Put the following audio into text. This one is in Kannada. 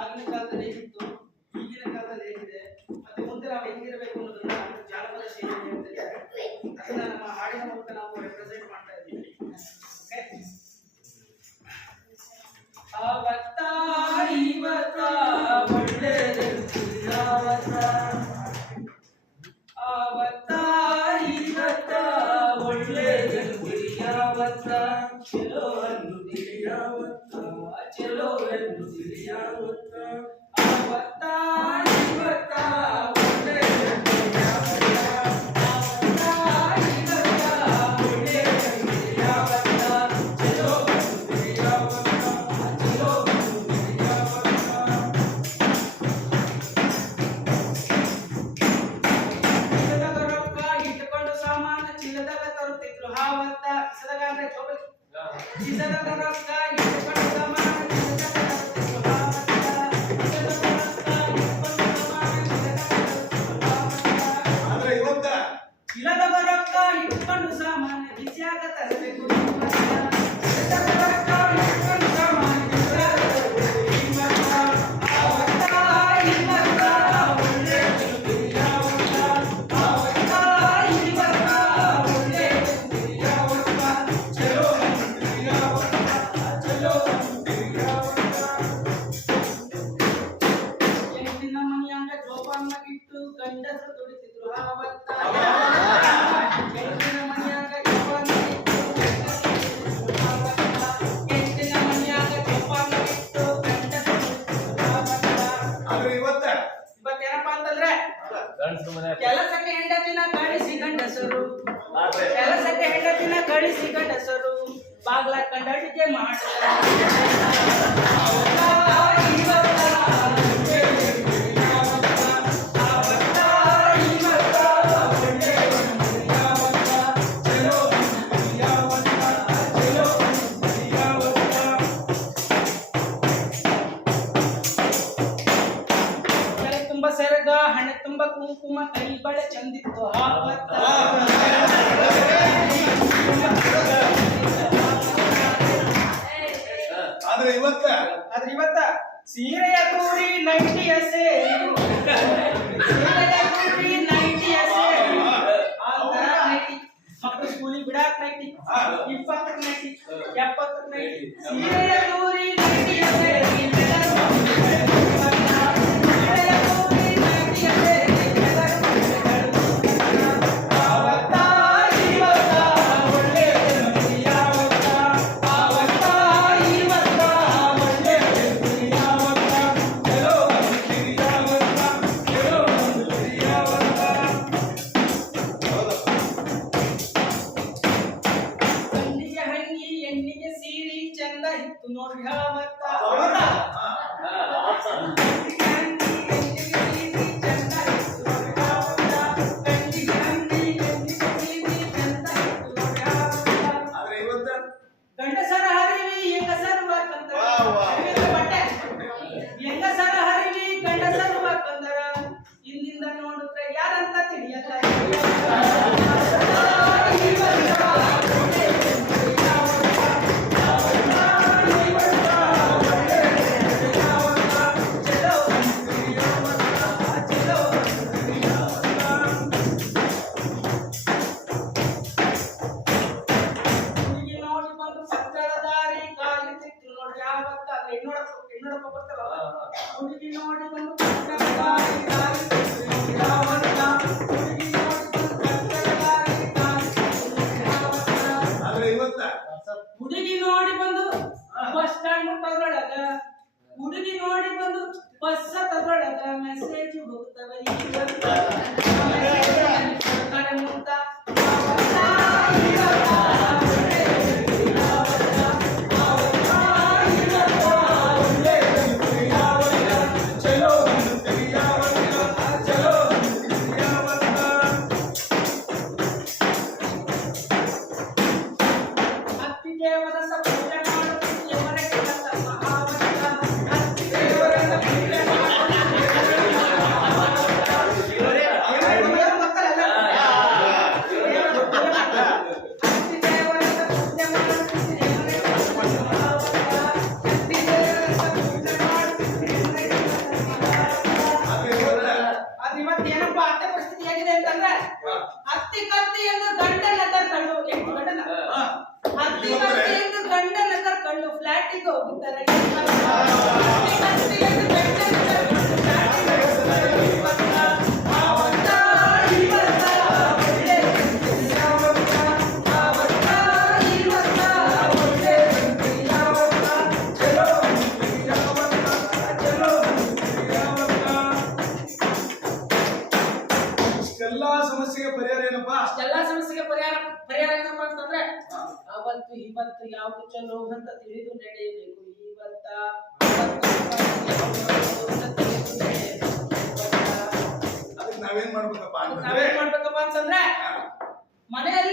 ಆಗಿನ ಕಾಲದಲ್ಲಿ ಹೇಗಿತ್ತು, ಈಗಿನ ಕಾಲದಲ್ಲಿ ಹೇಗಿದೆ, ಮತ್ತೆ ಮುಂದೆ ನಾವು ಹೆಂಗಿರಬೇಕು ಅನ್ನೋದನ್ನ ಜಾನಪದ ಶೈಲಿ ಹೇಳ್ತಾರೆ. ಅದನ್ನ ನಮ್ಮ ಹಾಡಿನ ಮೂಲಕ ನಾವು ರೆಪ್ರೆಸೆಂಟ್ ಮಾಡ್ತಾ ಇದ್ದೀವಿ. ಅವತ್ತ ಇವತ್ತ ಒಳ್ಳೆಯದು ಯಾವತ್ತ, ಅವತ್ತ ಇವತ್ತ ಒಳ್ಳೆಯದು ಯಾವತ್ತ, ಚಲೋ ಎಂದು ತಿಳಿಯಾವತ್ತ, ಚಲೋ ಎಂದು ತಿಳಿಯಾವತ್ತ, ಅವತ್ತ ಇವತ್ತ ಒಳ್ಳೆಯದು ಯಾವತ್ತ, ಅವತ್ತ ಇವತ್ತ ಒಳ್ಳೆಯದು ಯಾವತ್ತ, ಚಲೋ ಎಂದು ತಿಳಿಯಾವತ್ತ, ಚಲೋ ಎಂದು ತಿಳಿಯಾವತ್ತ. ಚಿಲದಾಗ ರೊಕ್ಕ ಇಟ್ಟುಕೊಂಡು ಸಾಮಾನ ಚಿಲದಾಗ ತರುತ್ತಿದ್ರು ಹಾವತ್ತ, ಚಿಲದಾಗ ಅಂದ್ರೆ ಚೌಬಲ್, ಚಿಲದಾಗ ರೊಕ್ಕ ಇಟ್ಟುಕೊಂಡು ಸಾಮಾನ ಚಿಲದಾಗ ತರುತ್ತಿದ್ರು ಹಾವತ್ತ, ಚಿಲದಾಗ ರೊಕ್ಕ ಇಟ್ಟುಕೊಂಡು ಸಾಮಾನ ಚಿಲದಾಗ ತರುತ್ತಿದ್ರು ಹಾವತ್ತ. ಆದ್ರೆ ಇವತ್ತ ಚಿಲದಾಗ ರೊಕ್ಕ ಇಟ್ಟುಕೊಂಡು ಸಾಮಾನ ಕಿಸ್ಯಾಗ ತರಬೇಕು ಇವತ್ತ, ಚಿಲದಾಗ ರೊಕ್ಕ ಇಟ್ಟುಕೊಂಡು ಸಾಮಾನ ಕಿಸ್ಯಾಗ ತರಬೇಕು ಇವತ್ತ, ಅವತ್ತ ಇವತ್ತ ಒಳ್ಳೆಯದು ತಿಳಿಯಾವತ್ತ, ಅವತ್ತ ಇವತ್ತ ಒಳ್ಳೆಯದು ತಿಳಿಯಾವತ್ತ, ಚಲೋ ಎಂದು ತಿಳಿಯಾವತ್ತ, ಚಲೋ ಎಂದು ತಿಳಿಯಾವತ್ತ. ಎಂಟಿನ ಮನೆಯಾಗ ಜೋಪಾನಗಿಟ್ಟು ಗಂಡಸರು ದುಡಿತಿದ್ರು ಹಾವತ್ತ, ಎಂಟಿನ ಮನೆಯಾಗ ಜೋಪಾನಗಿಟ್ಟು ಗಂಡಸರು ದುಡಿತಿದ್ರು ಹಾವತ್ತ, ಎಂಟಿನ ಮನೆಯಾಗ ಜೋಪಾನಗಿಟ್ಟು ಗಂಡಸರು ದುಡಿತಿದ್ರು ಹಾವತ್ತ. ಆದ್ರೆ ಇವತ್ತೇನಪ್ಪ ಅಂತಂದ್ರೆ ಕೆಲಸಕ್ಕೆ ಹೆಂಡತಿನ ಕಳಿಸಿ ಗಂಡಸರು, ಕೆಲಸಕ್ಕೆ ಹೆಂಡತಿನ ಕಳಿಸಿ ಗಂಡಸರು ಬಾಗ್ಲ ಕಂಡ ಅಡುಗೆ ಮಾಡ್ತಾರೆ. ಅವತ್ತ ಇವತ್ತ ಒಳ್ಳೆಯದು ತಿಳಿಯಾವತ್ತ, ಅವತ್ತ ಇವತ್ತ ಒಳ್ಳೆಯದು ತಿಳಿಯಾವತ್ತ, ಚಲೋ ಎಂದು ತಿಳಿಯಾವತ್ತ, ಚಲೋ ಎಂದು ತಿಳಿಯಾವತ್ತ. ತಲೆ ತುಂಬ ಸೆರಗ, ಹಣೆ ತುಂಬ ಕುಂಕುಮ, ಕೈ ಬಳೆ ಚಂದಿತ್ತು ಹಾವತ್ತ, ಆದ್ರೆ ಇವತ್ತ ಸೀರೆಯ ಕೂಡಿ ನೈಟಿಯ ಸೇರು, ಸೀರೆಯ ಕೂಡಿ ನೈಟಿಯ ಸೇರು, ಆ ತರ ನೈಟಿ, ಮಕ್ಕಳು ಸ್ಕೂಲಿಗೆ ಬಿಡಾಕ್ ನೈಟಿ, 20 ನೈಟಿ, 70 ನೈಟಿ, ಸೀರೆಯ ಕೂಡಿ ನೈಟಿಯ ಸೇರು, ಎಲ್ಲರೂ ಮಕ್ಕಳು ಸೀರೆಯ ಕೂಡಿ ನೈಟಿಯ ಸೇರು, ಎಲ್ಲರೂ ಮಕ್ಕಳು ಅವತ್ತ ಇವತ್ತ ಒಳ್ಳೆಯದು ತಿಳಿಯಾವತ್ತ, ಅವತ್ತ ಇವತ್ತ ಒಳ್ಳೆಯದು ತಿಳಿಯಾವತ್ತ, ಚಲೋ ಎಂದು ತಿಳಿಯಾವತ್ತ, ಚಲೋ ಎಂದು ತಿಳಿಯಾವತ್ತ. ಕಣ್ಣಿಗೆ ಹಂಗಿ ಎಣ್ಣಿಗೆ ಸೀರಿ ಚಂದ ಇತ್ತು ನೋಡ್ರಿ ಹಾವತ್ತ, ಕಣ್ಣಿಗೆ ಹಂಗಿ ಎಣ್ಣಿಗೆ ಸೀರಿ ಚಂದ ಇತ್ತು ನೋಡ್ರಿ ಹಾವತ್ತ, ಕಣ್ಣಿಗೆ ಹಂಗಿ ಎಣ್ಣಿಗೆ ಸೀರಿ ಚಂದ ಇತ್ತು ನೋಡ್ರಿ ಹಾವತ್ತ. ಆದ್ರೆ ಇವತ್ತ ಗಂಡಸರ ಹರಿವಿ ಹೆಂಗಸರು ಹಾಕಂತಾರ, ಬಟ್ಟೆ ಹೆಂಗಸರ ಹರಿವಿ ಗಂಡಸರು ಹಾಕಂತಾರ, ಹಿಂದಿಂದ ನೋಡಿದ್ರೆ ಯಾರಂತ ತಿಳಿಯಲ್ಲ. ಹುಡುಗಿ ನೋಡಿ ಬಂದು ಪಚ್ಚಳ ದಾರಿ ಕಾಲಿ ಸಿಕ್ತು ನೋಡ್ರಿ ಯಾವತ್ತ, ಅಂದ್ರೆ ಹೆಣ್ಣೊಡಪ್ಪ ಬರ್ತಾರಲ್ಲ, ಹುಡುಗಿ ನೋಡಿ ಬಂದು ಪಚ್ಚಳ ದಾರಿ ಕಾಲಿ ಸಿಕ್ತು ನೋಡ್ರಿ ಯಾವತ್ತ, ಹುಡುಗಿ ನೋಡಿ ಬಂದು ಪಚ್ಚಳ ದಾರಿ ಕಾಲಿ ಸಿಕ್ತು ನೋಡ್ರಿ ಯಾವತ್ತ. ಆದ್ರೆ ಇವತ್ತ ಹುಡುಗಿ ನೋಡಿ ಬಂದು ಬಸ್ ಸ್ಟ್ಯಾಂಡ್ ಮುಟ್ಟದ್ರೊಳಗ, ಹುಡುಗಿ ನೋಡಿ ಬಂದು ಬಸ್ ತಗೊಳಗ ಮೆಸೇಜ್ ಹೋಗ್ತವೆ ಇವತ್ತ, ಕಡೆ ಮುಟ್ಟ ಅವತ್ತ ಇವತ್ತ ಒಳ್ಳೆಯದು ತಿಳಿಯಾವತ್ತ, ಅವತ್ತ ಇವತ್ತ ಒಳ್ಳೆಯದು ತಿಳಿಯಾವತ್ತ, ಹೋಗುತ್ತಾರೆ ಇವತ್ತು ಎಲ್ಲಾ ಸಮಸ್ಯೆಗೆ ಪರಿಹಾರ ಏನಪ್ಪಾ? ಎಲ್ಲಾ ಸಮಸ್ಯೆಗೆ ಪರಿಹಾರ ಏನಪ್ಪಾ ಅಂತಂದ್ರೆ ಅವತ್ತು ಇವತ್ತು ಯಾವ್ದು ಚಲೋ ಅಂತ ತಿಳಿದು ನಡೆಯಬೇಕು. ಇವತ್ತ ಅದಕ್ಕೆ ನಾವೇನ್ ಮಾಡ್ಬೇಕಪ್ಪ ನಾವೇನ್ ಮಾಡ್ಬೇಕಪ್ಪ ಅಂತಂದ್ರೆ ಮನೆಯಲ್ಲಿ